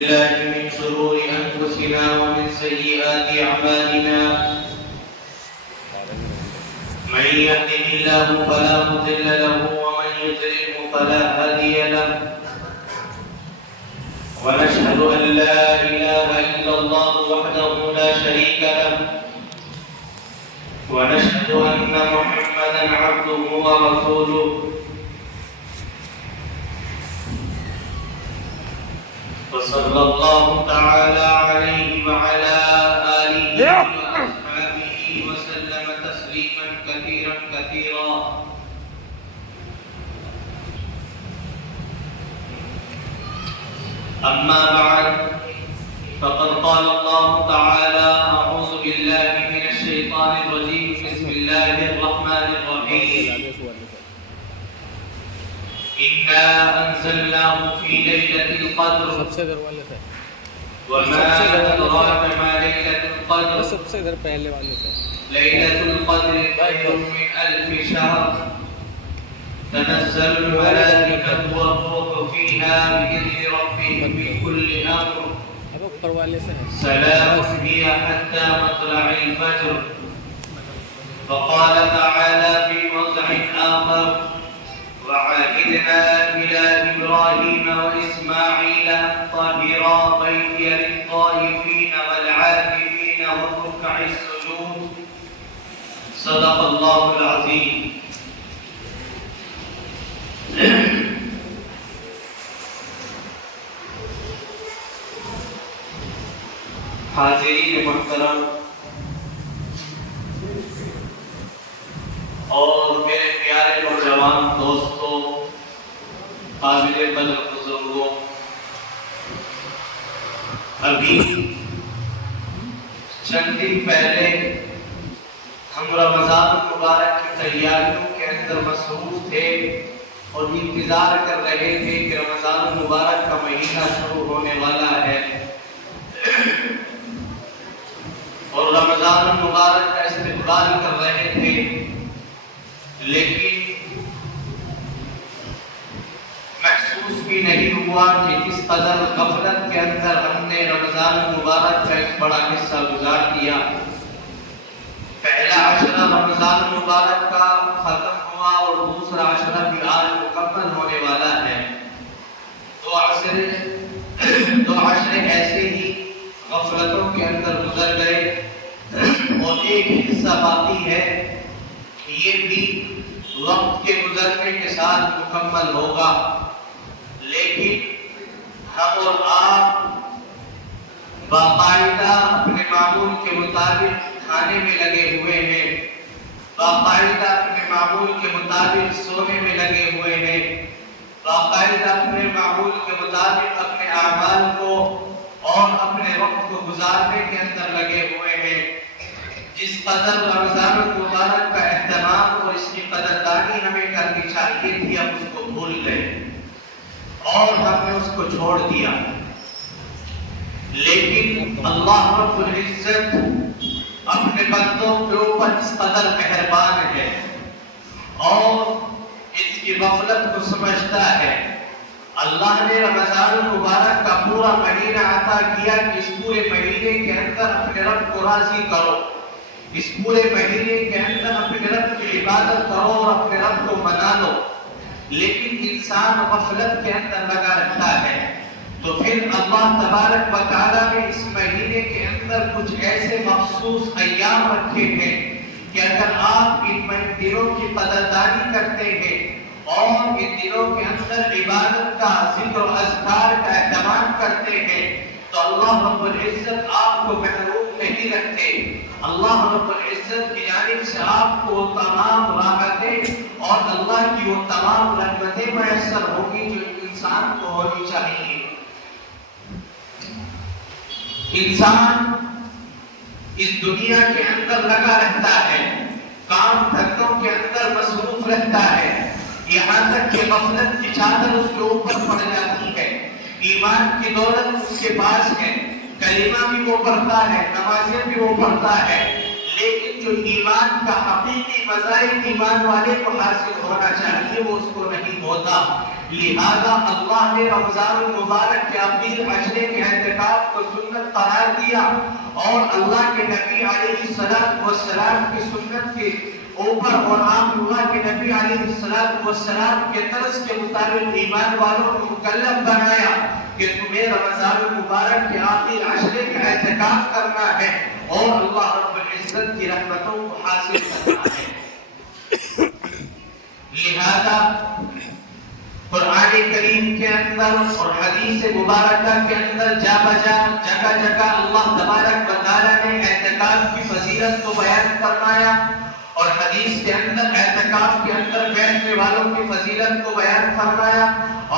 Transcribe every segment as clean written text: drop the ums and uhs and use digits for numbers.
بالله من شرور أنفسنا ومن سيئات أعمالنا من يهده الله فلا مضل له ومن يضلل فلا هادي له ونشهد أن لا إله إلا الله وحده لا شريك له ونشهد أن محمدا عبده ورسوله وصلى الله تعالى عليه وعلى آله وأصحابه وسلم تسليما كثيرا كثيرا أما بعد فقد قال الله تعالى أعوذ بالله من الشيطان الرجيم بسم الله الرحمن الرحيم إنا أنزلناه في ليلة القدر وما أدراك ما ليلة القدر ليلة القدر خير من 1000 شهر تنزل الملائكة والروح فيها بإذن ربهم من كل أمر سلام هي حتى مطلع الفجر. وقال تعالى في موضع آخر وعهدنا إلى إبراهيم وإسماعيل أن طهرا بيتي للطائفين والعاكفين والركع السجود. صدق الله العظيم. حاضرین محترم اور میرے پیارے نوجوان دوستوں، قابل قدر بزرگوں، ابھی چند دن پہلے ہم رمضان المبارک کی تیاریوں کے اندر مصروف تھے اور انتظار کر رہے تھے کہ رمضان المبارک کا مہینہ شروع ہونے والا ہے اور رمضان المبارک کا استقبال کر رہے تھے، لیکن محسوس بھی نہیں ہوا کہ کس قدر غفلت کے اندر ہم نے رمضان المبارک کا ایک بڑا حصہ گزار دیا۔ پہلا عشرہ رمضان المبارک کا ختم ہوا اور دوسرا عشرہ بھی آج مکمل ہونے والا ہے۔ دو عشرے ایسے ہی غفلتوں کے اندر گزر گئے اور ایک حصہ باقی ہے، یہ بھی وقت کے گزرنے کے ساتھ مکمل ہوگا، لیکن ہم اور آپ باقاعدہ اپنے معمول کے مطابق کھانے میں لگے ہوئے ہیں، باقاعدہ اپنے معمول کے مطابق سونے میں لگے ہوئے ہیں، باقاعدہ اپنے معمول کے مطابق اپنے اعمال کو اور اپنے وقت کو گزارنے کے اندر لگے ہوئے ہیں۔ جس قدر رمضان المبارک کا اہتمام اور اس کی قدردانی ہمیں کرنی چاہیے تھی، ہم اس کو بھول گئے اور ہم نے اس کو چھوڑ دیا۔ لیکن اللہ رب العزت اپنے بندوں کے اوپر اس قدر مہربان ہے اور اس کی غفلت کو سمجھتا ہے۔ اللہ نے رمضان المبارک کا پورا مہینہ عطا کیا کہ اس پورے مہینے کے اندر اپنے رب کو راضی کرو، اس پورے مہینے کے اندر اپنے رب کی عبادت کرو اور اپنے رب کو منا لو، لیکن انسان غفلت کے اندر لگا رہتا ہے۔ تو پھر اللہ تبارک و تعالیٰ نے اس مہینے کے اندر کچھ ایسے مخصوص ایام رکھے ہیں کہ اگر آپ ان دنوں کی قدردانی کرتے ہیں اور ان دنوں کے اندر عبادت کا ذکر و اذکار کا اہتمام کرتے ہیں تو اللہ رب العزت آپ کو محروم نہیں رکھتے۔ اللہ رب العزت کی جانب سے آپ کو تمام راحتیں اور اللہ کی وہ تمام رحمتیں میسر ہوگی جو انسان کو ہونی چاہیے۔ انسان اس دنیا کے اندر لگا رہتا ہے، کام دھندوں کے اندر مصروف رہتا ہے، یہاں تک کہ غفلت کی چادر اس کے اوپر پڑ جاتی ہے۔ ایمان کی دولت اس کے پاس ہے، کلمہ بھی وہ پڑھتا ہے، نمازیں بھی وہ پڑھتا ہے، لیکن جو ایمان کا حقیقی مظاہر ایمان والے کو حاصل ہونا چاہیے وہ اس کو نہیں ہوتا۔ لہذا اللہ نے رمضان المبارک کے آخری عشرے کے سنت قرار دیا اور اللہ کے نبی علیہ السلام کی سنت کے اوپر اور آپ اللہ کے نبی علیہ السلام کے طرز کے مطابق ایمان والوں کو مکلف بنایا کہ تمہیں رمضان المبارک کے آخری عشرے کا اعتکاف کرنا ہے اور اللہ رب العزت کی رحمتوں کو حاصل کرنا ہے۔ لہذا قرآن کریم کے اندر اور حدیث مبارکہ کے اندر جگہ جگہ اللہ تبارک و تعالیٰ نے اعتکاف کی فضیلت کو بیان فرمایا اور حدیث کے اندر اعتکاف کے اندر بیٹھنے والوں کی فضیلت کو بیان فرمایا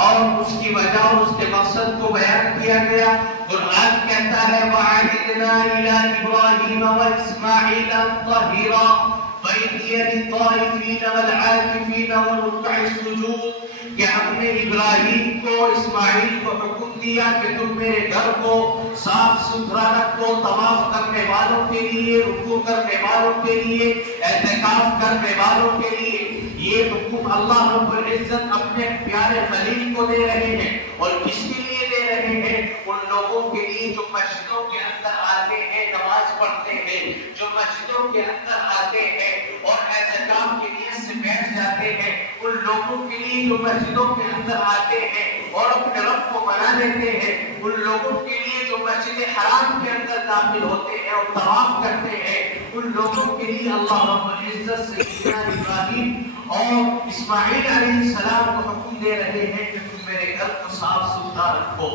اور اس کی وجہ اور اس کے مقصد کو بیان کیا گیا۔ قرآن کہتا ہے وَعَهِدْنَا إِلَىٰ إِبْرَاهِيمَ وَإِسْمَاعِيلَ أَن طَهِّرَا بَيْتِيَ لِلطَّائِفِينَ وَالْعَاكِفِينَ وَرُكَّعِ السُّجُودِ کہ ہم نے ابراہیم کو اسماعیل کو حکم دیا کہ تم میرے گھر کو صاف ستھرا رکھو، طواف کرنے والوں کے لیے، رکوع کرنے والوں کے لیے، اعتکاف کرنے والوں کے لیے۔ یہ حکم اللہ رب العزت اپنے پیارے خلیل کو دے رہے ہیں اور کس کے لیے دے رہے ہیں؟ ان لوگوں کے لیے جو مسجدوں کے اندر آتے ہیں، نماز پڑھتے ہیں، جو مسجدوں کے اندر آتے ہیں اور اعتکاف کی نیت سے بیٹھ جاتے ہیں، ان لوگوں کے لیے جو مسجدوں کے اندر آتے ہیں اور اپنے رب کو منا لیتے ہیں، ان لوگوں کے لیے جو مسجد حرام کے اندر داخل ہوتے ہیں اور طواف کرتے ہیں، ان لوگوں کے لیے اللہ رب العزت سیدنا ابراہیم اور اسماعیل علیہ السلام کو حکم دے رہے ہیں کہ تم میرے گھر کو صاف ستھرا رکھو۔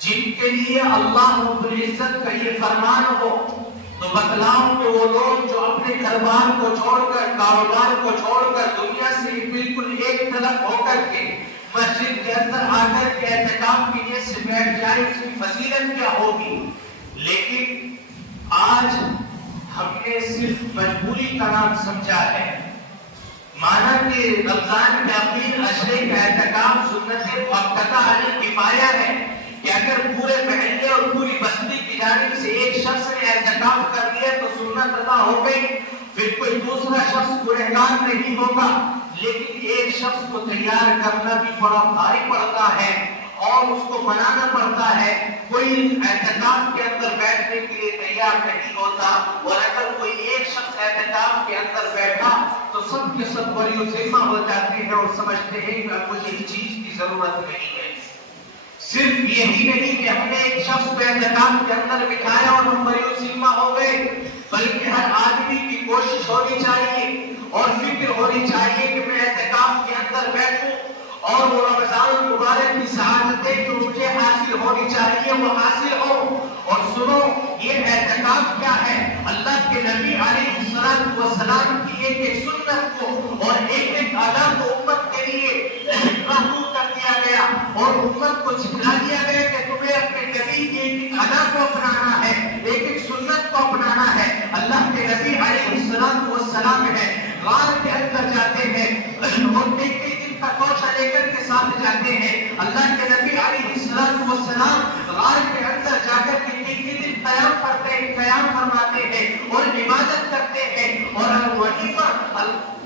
جن کے لیے اللہ رب العزت کا یہ فرمان ہو تو بتلاؤں کہ وہ لوگ جو اپنے گھر بار کو چھوڑ کر، کاروبار کو چھوڑ کر، دنیا سے بالکل ایک طرف ہو کر کے مسجد کے اندر آ کر کے اعتکاف کی نیت سے بیٹھ جائے، اس کی فضیلت کیا ہوگی۔ لیکن آج ہم نے صرف مجبوری کا نام سمجھا ہے، مانا کہ رمضان کے آخری عشرے کا اعتکاف سنت مؤکدہ علی کفایہ ہے کہ اگر پورے محلے اور پوری بستی کی جانب سے ایک شخص نے اعتکاف کر لیا تو سنت ادا ہو گئی، پھر کوئی دوسرا شخص گنہگار نہیں ہوگا۔ لیکن ایک شخص کو تیار کرنا بھی بڑا بھاری پڑتا ہے اور اس کو بنانا پڑتا ہے۔ کوئی اعتکاف کے اندر بیٹھنے کے لیے تیار نہیں ہوتا اور اگر کوئی ایک شخص اعتکاف کے اندر بیٹھا تو سب کے سب بری ذمہ ہو جاتے ہیں اور سمجھتے ہیں کہ اب مجھے اس چیز کی ضرورت نہیں ہے۔ صرف یہی نہیں کہ ہم نے ایک شخص کو اعتکاف کے اندر بٹھایا اور ہم بری ذمہ ہو گئے، بلکہ ہر آدمی کی کوشش ہونی چاہیے اور فکر ہونی چاہیے کہ میں اعتکاف کے اندر بیٹھوں اور وہ رمضان المبارک کی سعادتیں جو مجھے حاصل ہونی چاہیے وہ حاصل ہو۔ اور سنو، یہ اعتکاف کیا ہے؟ اللہ کے نبی علیہ السلام کی ایک ایک سنت کو اور ایک ایک ادا کو امت کے لیے محفوظ کر دیا گیا اور امت کو سکھلا دیا گیا کہ تمہیں اپنے نبی کی ایک ایک ادا کو اپنانا ہے، ایک ایک سنت کو اپنانا ہے۔ اللہ کے نبی علیہ السلام ہے غار کے اندر جاتے ہیں اور ایک کا توشہ لے کر کے ساتھ جاتے ہیں۔ اللہ کے نبی علیہ السلام غار کے اندر جا کر کے قیام فرماتے ہیں اور عبادت کرتے ہیں اور وہیں پر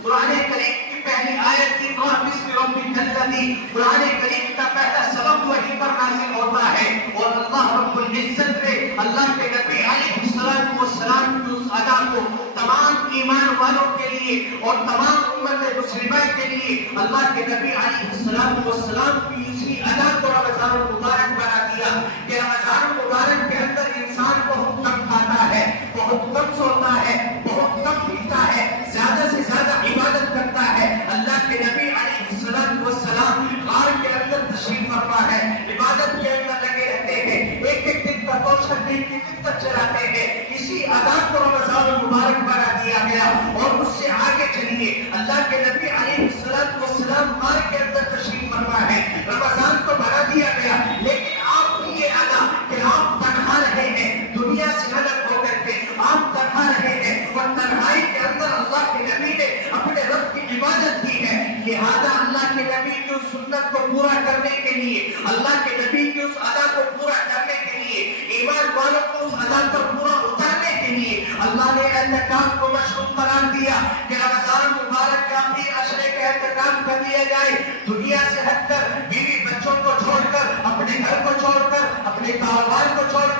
قرآن کریم کی پہلی آیت کی بسم ربک الذی، قرآن کریم کا پہلا سبق وہیں پر نازل ہوتا ہے اور اللہ رب العزت نے اللہ کے نبی علیہ السلام کی اس ادا کو تمام ایمان والوں کے لیے اور تمام امت مسلمہ کے لیے اللہ کے نبی علیہ السلام کی اسی ادا کو رمضان المبارک بنا دیا کہ رمضان المبارک کے اندر انسان بہت کم کھاتا ہے، بہت کم سوتا ہے، بہت کم پیتا ہے، زیادہ سے زیادہ عبادت کرتا ہے۔ اللہ کے نبی علیہ السلام غار کے اندر تشریف فرما ہے، عبادت کے اندر لگے رہتے ہیں، ایک ایک دن کا توشہ دن کی دن تک چلاتے ہیں۔ اسی ادا کو رمضان المبارک بنا دیا گیا اور اس سے آگے چلیے، اللہ کے نبی علیہ السلام غار کے اندر تشریف فرما ہے، رمضان کو بنا دیا گیا، لیکن آپ کی یہ ادا کہ آپ تنہا رہے ہیں، دنیا سے الگ ہو کر کے آپ تنہا رہے ہیں اور تنہائی کے اندر اللہ کے نبی نے اپنے رب کی عبادت کی ہے۔ لہذا اللہ کے نبی کی اس سنت کو پورا کرنے کے لیے، اللہ کے نبی کی اس ادا کو پورا کرنے کے لیے، ایمان والوں کو اس ادا پر پورا اتارنے کے لیے اللہ نے اعتکاف کو مشروع قرار دیا کہ رمضان مبارک کے آخری عشرے کا اعتکاف کر لیا جائے، دنیا سے ہٹ کر، بیوی بچوں کو چھوڑ کر، اپنے گھر کو چھوڑ کر، اپنے کاروبار کو چھوڑ کر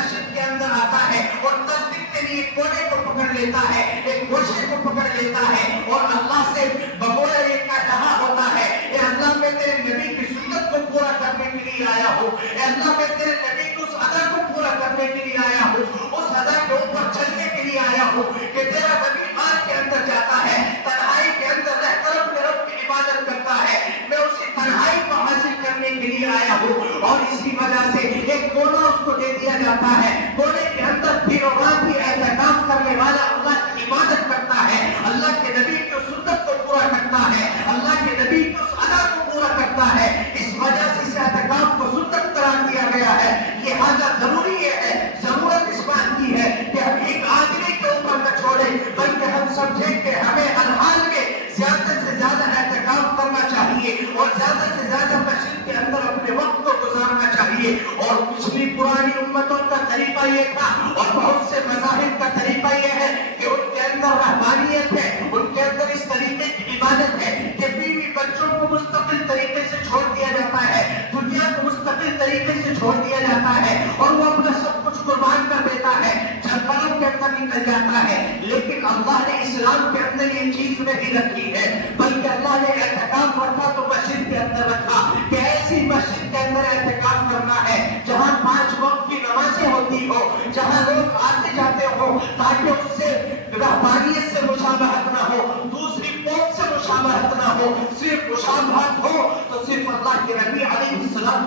مسجد کے اندر آتا ہے اور تصدیق کے لیے کونے کو پکڑ لیتا ہے، ایک گوشے کو پکڑ لیتا ہے اور اللہ سے بغور یہ کہہ رہا ہوتا ہے اے اللہ میں تیرے نبی کی سنت کو پورا کرنے کے لیے آیا ہوں، اے اللہ میں تیرے نبی کی اس ادا کو پورا کرنے کے لیے آیا ہوں، اس ادا کے اوپر چلنے کے لیے آیا ہوں کہ تیرا نبی غار کے اندر جاتا ہے، تنہائی کے اندر رہ کر اپنے رب کی عبادت کرتا ہے، میں اسی تنہائی کو حاصل کرنے کے لیے آیا ہوں اور اسی وجہ سے ایک کونا اس کو دے دیا جاتا ہے، کونے کے اندر دن و رات بھی اعتکاف کرنے والا اللہ کی عبادت کرتا ہے، اللہ کے نبی کی سنت کو پورا کرتا ہے، اللہ کے نبی کی اس ادا کو پورا کرتا ہے، اس وجہ سے اس اعتکاف کو سنت قرار دیا گیا ہے۔ لہذا ضروری یہ ہے، ضرورت اس بات کی ہے کہ ہم ایک آدمی کے اوپر نہ چھوڑیں بلکہ ہم سمجھیں کہ ہمیں ہر حال میں زیادہ سے زیادہ اعتکاف کرنا چاہیے اور زیادہ سے زیادہ مسجد کے اندر اپنے وقت کو گزارنا چاہیے۔ اور پچھلی پرانی امتوں کا طریقہ یہ تھا اور بہت سے مذاہب کا طریقہ یہ ہے کہ ان کے اندر رہبانیت ہے، ان کے اندر اس طریقے کی عبادت ہے کہ بیوی بچوں کو مستقل طریقے سے چھوڑ دیا جاتا ہے، دنیا کو مستقل طریقے سے چھوڑ دیا جاتا ہے اور وہ اپنا سب کچھ قربان کر دیتا ہے، جنگلوں کے اندر نکل جاتا ہے۔ لیکن اللہ نے اسلام کے اندر یہ چیز نہیں رکھی ہے، بلکہ اللہ نے اعتکاف رکھا تو مسجد کے اندر رکھا کہ ایسی مسجد کے اندر اعتکاف کرنا ہے جہاں 5 وقت کی نمازیں ہوتی ہو، جہاں لوگ آتے جاتے ہو تاکہ اس سے رہبانیت سے مشابہت نہ ہو، دوسری قوم سے مشابہت نہ ہو، صرف مشابہت ہو تو صرف اللہ کے نبی علیہ السلام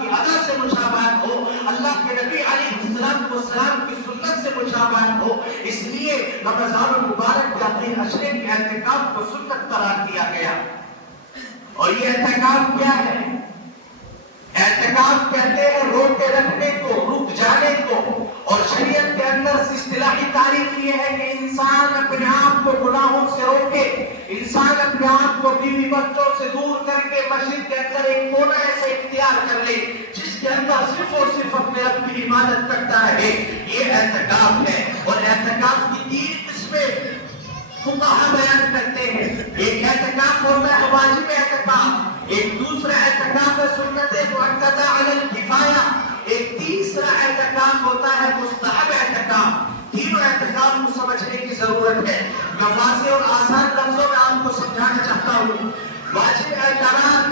کی ادا سے مشابہت ہو، اللہ کے نبی علیہ السلام کی سنت سے مشابہت ہو۔ اس لیے رمضان المبارک کے آخری عشرے کے اعتکاف کو سنت قرار دیا گیا۔ اور یہ اعتکاف کیا ہے؟ اعتکاف کہتے ہیں روکے رکھنے کو، رک جانے کو، اور شریعت کے اندر اصطلاحی تعریف یہ ہے کہ انسان اپنے آپ کو گناہوں سے روکے، انسان اپنے آپ کو بیوی بچوں سے دور کر کے مسجد کے اندر ایک کونا ایسے اختیار کر لے جس کے اندر صرف اور صرف اپنے رب کی عبادت کرتا رہے، یہ اعتکاف ہے۔ اور اعتکاف کی 3 قسمیں فقہا بیان کرتے ہیں۔ ایک اعتکاف ہوتا ہے واجب اعتکاف، ایک دوسرا اعتکاف ہے سنت مؤکدہ علی الکفایہ، ایک تیسرا اعتکاف ہوتا ہے مستحب اعتکاف۔ تینوں اعتکاف کو سمجھنے کی ضرورت ہے۔ میں واضح اور آسان لفظوں میں آپ کو سمجھانا چاہتا ہوں۔ واجب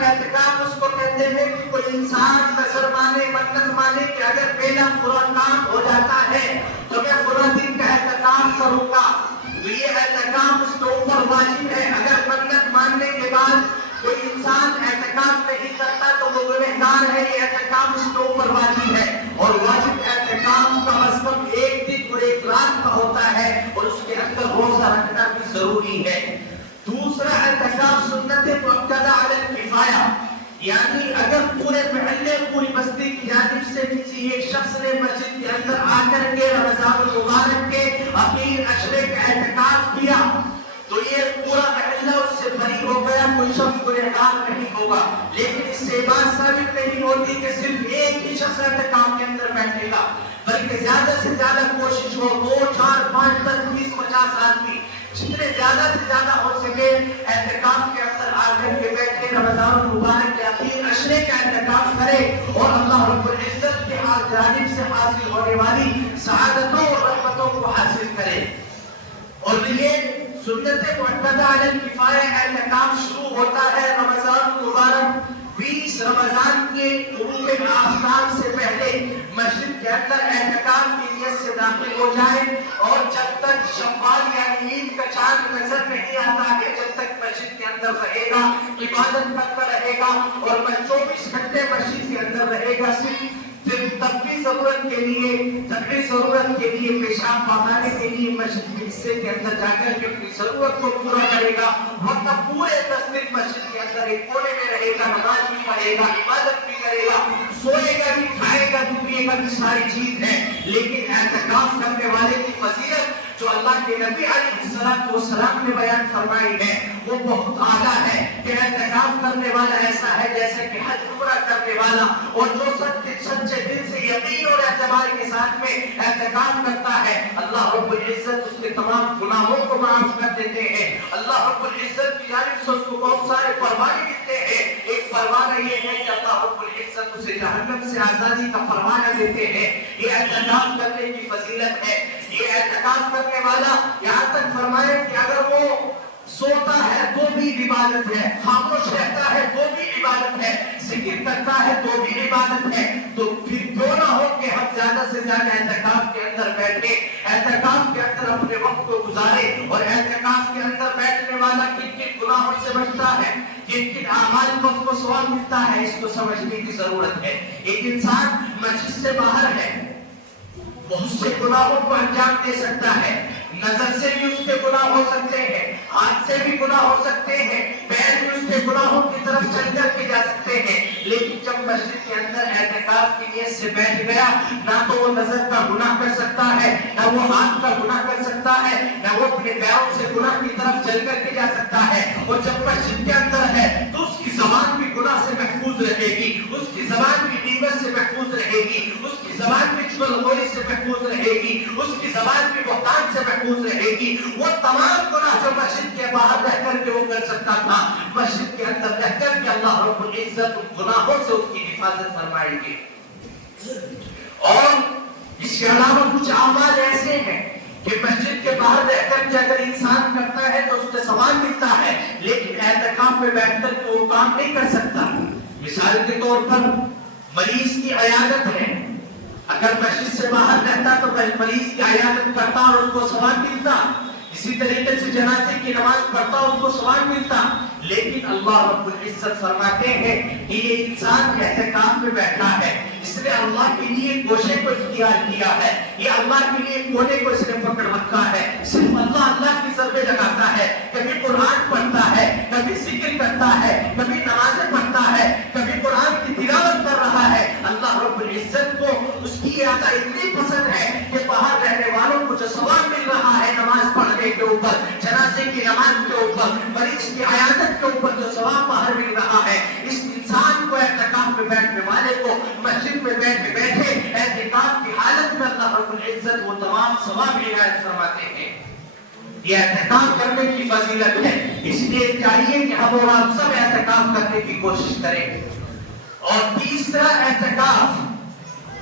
اعتکاف اس کو کہتے ہیں کہ کوئی انسان نظر مانے، منت مانے کہ اگر میرا پورا کام ہو جاتا ہے تو میں پورا دن کا اعتکاف کروں گا، تو یہ اعتکاف اس کے اوپر واجب ہے۔ اگر منت ماننے کے بعد کوئی انسان اعتکاف نہیں کرتا تو وہ گنہگار ہے، یہ اعتکاف اس کے اوپر واجب ہے۔ اور واجب اعتکاف کا مطلب 1 دن اور 1 رات کا ہوتا ہے اور اس کے اندر روزہ رکھنا بھی ضروری ہے۔ دوسرا اعتکاف سنت مؤکدہ علی الکفایہ، یعنی اگر پورے محلے پوری بستی کی جانب سے کسی ایک شخص نے مسجد کے اندر آ کر کے رمضان المبارک کے آخری عشرے کا اعتکاف کیا تو یہ پورا محلہ اس سے بری ہو گیا، کوئی شخص گنہگار نہیں ہوگا۔ لیکن اس سے بات ثابت نہیں ہوتی کہ صرف ایک ہی شخص اعتکاف کے اندر بیٹھے گا، بلکہ زیادہ سے زیادہ کوشش ہو 2 4 5 10 20 50 آدمی جتنے زیادہ سے زیادہ ہو سکے اعتکاف کے اندر آ کر کے بیٹھے، رمضان المبارک کے آخری عشرے کا اعتکاف کرے اور اللہ رب العزت کی جانب سے حاصل ہونے والی سعادتوں اور رحمتوں کو حاصل کرے۔ اور یہ سنت مؤکدہ علی الکفایہ اعتکاف شروع ہوتا ہے رمضان المبارک 20 رمضان کے غروب آفتاب سے پہلے مسجد کے اندر اعتکاف کی نیت سے داخل ہو جائے، اور جب تک شوال یعنی عید کا چاند نظر نہیں آتا ہے جب تک مسجد کے اندر رہے گا، عبادت کرتا رہے گا اور 24 گھنٹے مسجد کے اندر رہے گا، صرف طبی ضرورت کے لیے پیشاب پانے کے لیے مسجد کے حصے کے اندر جا کر کے اپنی ضرورت کو پورا کرے گا، ورنہ پورے 10 دن مسجد کے اندر ایک کونے میں رہے گا، نماز بھی پڑھے گا، عبادت بھی کرے گا، سوئے گا بھی، کھائے گا بھی، پیے گا بھی، ساری چیز ہے۔ لیکن اعتکاف کرنے والے کی فضیلت جو اللہ کے نبی علیہ السلام نے بیان فرمائی ہے وہ بہت اعلیٰ ہے کہ اعتکاف کرنے والا ایسا ہے جیسے کہ حج عمرہ کرنے والا، اور جو سچے دل سے یقین اور اعتبار کے ساتھ میں اعتکاف کرتا ہے اللہ رب العزت اس کے تمام گناہوں کو معاف کر دیتے ہیں۔ اللہ رب العزت کی جانب سے اس کو بہت سارے پروانے ملتے ہیں۔ ایک پروانہ یہ ہے کہ اللہ رب العزت اسے جہنم سے سے آزادی کا پروانہ دیتے ہیں. یہ اعتکاف کرنے کی فضیلت ہے. یہ اعتکاف کرنے والا یہاں تک فرمائے کہ اگر وہ سوتا ہے تو بھی عبادت ہے, خاموش رہتا ہے تو بھی عبادت ہے, ذکر کرتا ہے تو بھی عبادت ہے. تو پھر کیوں نہ ہو کہ ہم زیادہ سے زیادہ اعتکاف کے اندر بیٹھے, اعتکاف کے اندر اپنے وقت کو گزارے. اور اعتکاف کے اندر بیٹھنے والا کن کن گناہوں سے بچتا ہے, کن کن اعمال کو اس کو ثواب ملتا ہے, اس کو سمجھنے کی ضرورت ہے. ایک انسان مسجد سے باہر ہے, بہت سے گناہوں کو انجام دے سکتا ہے. نظر سے بھی اس کے گناہ ہو سکتے ہیں, ہاتھ سے بھی گناہ ہو سکتے ہیں, پیر بھی اس کے گناہوں کی طرف چل کر کے جا سکتے ہیں. لیکن جب مسجد کے اندر اعتکاف کی نیت سے بیٹھ گیا, نہ تو وہ نظر کا گناہ کر سکتا ہے, نہ وہ ہاتھ کا گناہ کر سکتا ہے, نہ وہ اپنے پیروں سے گناہ کی طرف چل کر کے جا سکتا ہے. اور جب مسجد کے اندر ہے تو اس کی زبان بھی گناہ سے محفوظ رہے گی, اس کی زبان بھی غیبت سے محفوظ رہے گی, اس کی زبان بھی چغلخوری سے محفوظ رہے گی, اس کی زبان بھی بہتان سے محفوظ رہے گی. وہ تمام گناہ جو مسجد کے باہر رہ کر کے وہ کر سکتا تھا, مسجد کے اندر رہ کر کے اللہ رب العزت ان گناہوں سے اس کی حفاظت فرمائے گی. اور اس کے علاوہ کچھ اعمال ایسے ہیں کہ مسجد کے باہر رہ کر کے اگر انسان کرتا ہے تو اس کو ثواب ملتا ہے, لیکن اعتکاف میں بیٹھ کر کے وہ کام نہیں کر سکتا. مثال کے طور پر مریض کی عیادت ہے, اگر مسجد سے باہر رہتا تو مریض کی عیادت کرتا اور اس کو ثواب ملتا. اسی طریقے سے جنازے کی نماز پڑھتا اس کو ثواب ملتا. لیکن اللہ رب العزت فرماتے ہیں کہ یہ انسان اعتکاف میں بیٹھا ہے, اس نے اللہ کے لیے گوشے کو اختیار کیا ہے, یہ اللہ کے لیے کونے کو اس نے پکڑ رکھا ہے, صرف اللہ کی ضربے لگاتا ہے, کبھی قرآن پڑھتا ہے, کبھی ذکر کرتا ہے, کبھی نمازیں پڑھتا ہے, کبھی قرآن کی تلاوت کر رہا ہے. اللہ رب العزت کو اس کی یہ عطا اتنی پسند ہے کہ باہر رہنے والوں کو جو ثواب مل رہا ہے نماز پڑھنے کے اوپر, جنازے کی نماز کے اوپر, مریض کی عیادت کے اوپر جو ثواب باہر مل رہا ہے, اس انسان کو اعتکاف میں بیٹھنے والے کو مسجد میں بیٹھے اعتکاف کی حالت میں اللہ رب العزت وہ تمام ثواب عنایت فرماتے ہیں. یہ اعتکاف کرنے کی فضیلت ہے, اس لیے چاہیے کہ ہم اور آپ سب اعتکاف کرنے کی کوشش کریں. اور تیسرا اعتکاف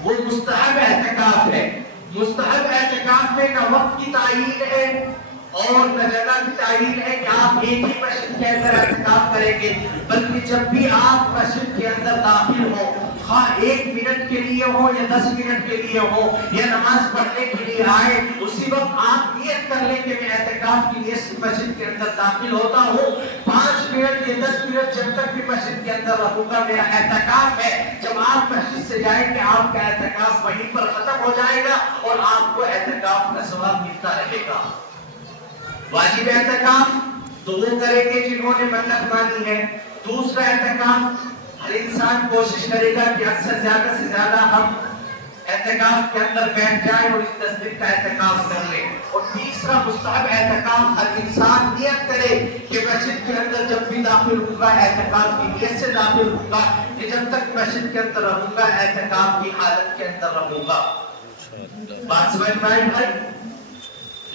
وہ مستحب اعتکاف ہے. مستحب اعتکاف میں نہ وقت کی تعیین ہے اور نہ جگہ کی تعیین ہے کہ آپ ایک ہی مسجد کے اندر اعتکاف کریں گے, بلکہ جب بھی آپ مسجد کے اندر داخل ہو, خواہ 1 منٹ کے لیے ہو یا 10 منٹ کے لیے ہو یا نماز پڑھنے کے لیے آئے, اسی وقت آپ نیت کر لیں کہ میں اعتکاف کی نیت سے مسجد کے اندر داخل ہوتا ہوں. 5 منٹ یا 10 منٹ جب تک بھی مسجد کے اندر رہوں گا میرا اعتکاف ہے. جب آپ مسجد سے جائیں گے آپ کا اعتکاف وہیں پر ختم ہو جائے گا اور آپ کو اعتکاف کا ثواب ملتا رہے گا. واجب اعتکاف تو وہ کریں گے جنہوں نے منت مانی ہے. دوسرا اعتکاف ہر انسان کوشش کرے گا کہ اکثر زیادہ سے زیادہ ہم اعتکاف کے اندر بیٹھ جائیں اور اس 10 دن کا اعتکاف کر لیں. اور تیسرا مستحب اعتکاف ہر انسان نیت کرے کہ مسجد کے اندر جب بھی داخل ہوں گا اعتکاف کی نیت سے داخل ہوں گا کہ جب تک مسجد کے اندر رہوں گا اعتکاف کی حالت کے اندر رہوں گا. بات سمجھ میں آئی بھائی؟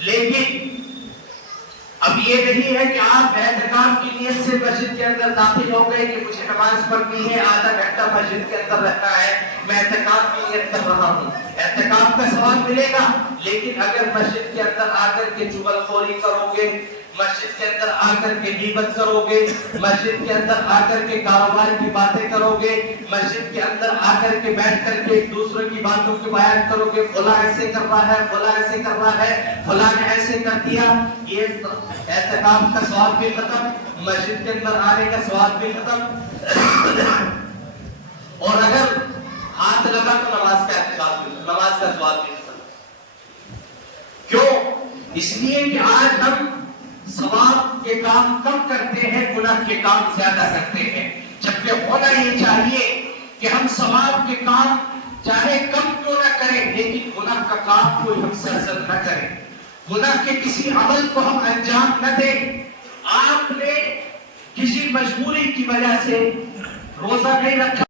لیکن اب یہ نہیں ہے کہ آپ اعتکاف کی نیت سے مسجد کے اندر داخل ہو گئے کہ مجھے نماز پڑھنی ہے, آدھا گھنٹہ مسجد کے اندر رہنا ہے, میں اعتکاف کی نیت کر رہا ہوں. اعتکاف کا ثواب ملے گا, لیکن اگر مسجد کے اندر آ کر کے چغلخوری کرو گے, مسجد کے اندر آ کر کے غیبت کرو گے, مسجد کے اندر آ کر کے کاروبار کی باتیں کرو گے, مسجد کے اندر آ کر کے بیٹھ کر کے ایک دوسرے کی باتوں کو بیان کرو گے, فلاں ایسے کر رہا ہے, فلاں ایسے کر رہا ہے, فلاں نے ایسے کر دیا, یہ اعتکاف کا ثواب بھی ختم, مسجد کے اندر آنے کا ثواب بھی ختم. اور اگر ہاتھ لگا تو نماز کا اعتکاف بھی, نماز کا ثواب بھی ختم. کیوں؟ اس لیے کہ آج ہم ثواب کے کام کم کرتے ہیں, گناہ کے کام زیادہ کرتے ہیں. جبکہ ہونا یہ چاہیے کہ ہم ثواب کے کام چاہے کم کیوں نہ کریں, لیکن گناہ کا کام کوئی ہم سرزد نہ کریں, گناہ کے کسی عمل کو ہم انجام نہ دیں. آپ نے کسی مجبوری کی وجہ سے روزہ نہیں رکھا,